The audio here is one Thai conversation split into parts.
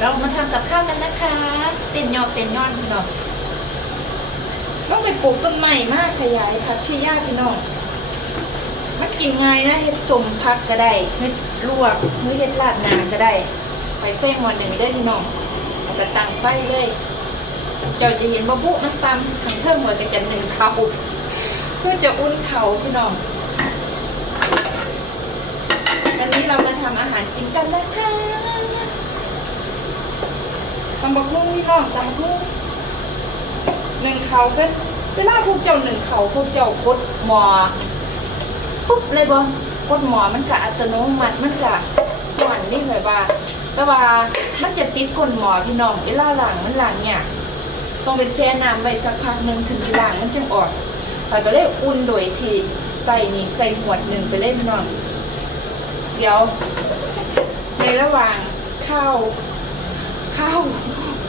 เรามาทำกับข้าวกันนะคะ เต้นยอดเต้นยอดพี่น้องต้องไปปลูกต้นใหม่มากขยายผักชีย่าพี่น้องมันกินง่ายนะเฮ็ดสมพักก็ได้เฮ็ดลวกหรือเฮ็ดราดหนาก็ได้ ไปเส้นวันหนึ่งได้พี่น้องเอาไปตั้งไฟเลย เจ้าจะเห็นว่าบุน้ำตาลขังเทิงหัวกระจันหนึ่งเขาเพื่อจะอุ่นเขาพี่น้องวันนี้เรามาทำอาหารกินกันนะคะำบักหุ่งพี่น้องตำบักหุ่งหนึ่งเขาเป็นเวลาพวกเจ้าหนึ่งเขาพวกเจ้ากดหมอปุ๊บเลยบ่กดหมอมันกะอัตโนมัติมันกะหวานนี่เลยว่าแต่ว่ามันจะติดก้นหมอพี่น้องเวลาหลังมันหลังเนี่ยต้องไปแช่น้ำไว้สักพักหนึ่งถึงจะหลังมันจึงออกแต่ก็เลยอุ่นโดยที่ใส่นี่ใส่หวดหนึ่งไปเล่นพี่น้องเดี๋ยวในระหว่างข้าว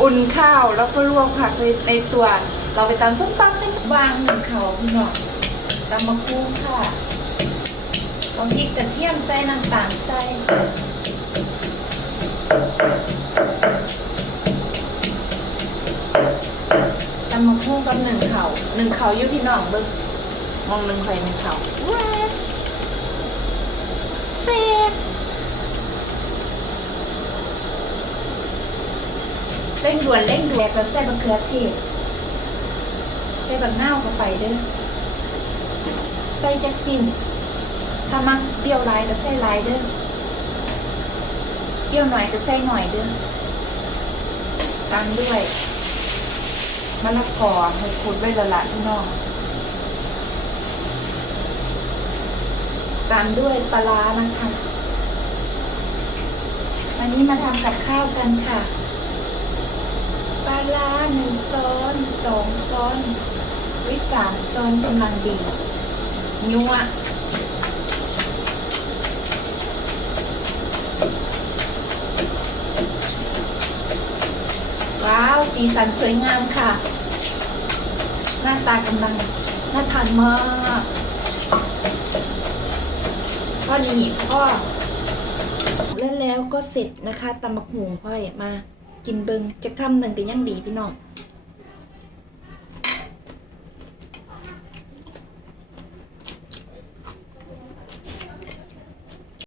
อุ่นข้าวแล้วก็ลวกผักในในตัว เราไปตำส้มตำกันวางหนึ่งเขาพี่น้องตำมะกรูดค่ะต้องพริกกระเทียมใส่น้ำตาลใส่ตำมะกรูดกับหนึ่งเขาหนึ่งเขาอยู่พี่น้องเบิ้งมองหนึ่งไข่หนึ่งเขาว้าวเซ็ต เร่งด่วนเร่งด่วนแล้วก็ใส่มะเขือเทศใส่บักนาเข้าไปเด้อใส่แจ็คซินถ้ามักเปรี้ยวลายก็ใส่ลายเด้อเปรี้ยวหน่อยก็ใส่หน่อยเด้อตามด้วยมะละกอให้ขุดไว้ละละพี่น้องตามด้วยปลาร้านะคะวันนี้มาทำกับข้าวกันค่ะ ซ้อนสองซ้อนวิสามซ้อนกำลังดีนัวว้าว สีสันสวยงามค่ะ หน้าตากำลังน่าทานมากพ่อนี่พ่อแล้วแล้วก็เสร็จนะคะตำบักหุงพ่อยมา กินเบิงจะคำหนึ่งก็ยังดีพี่น้อง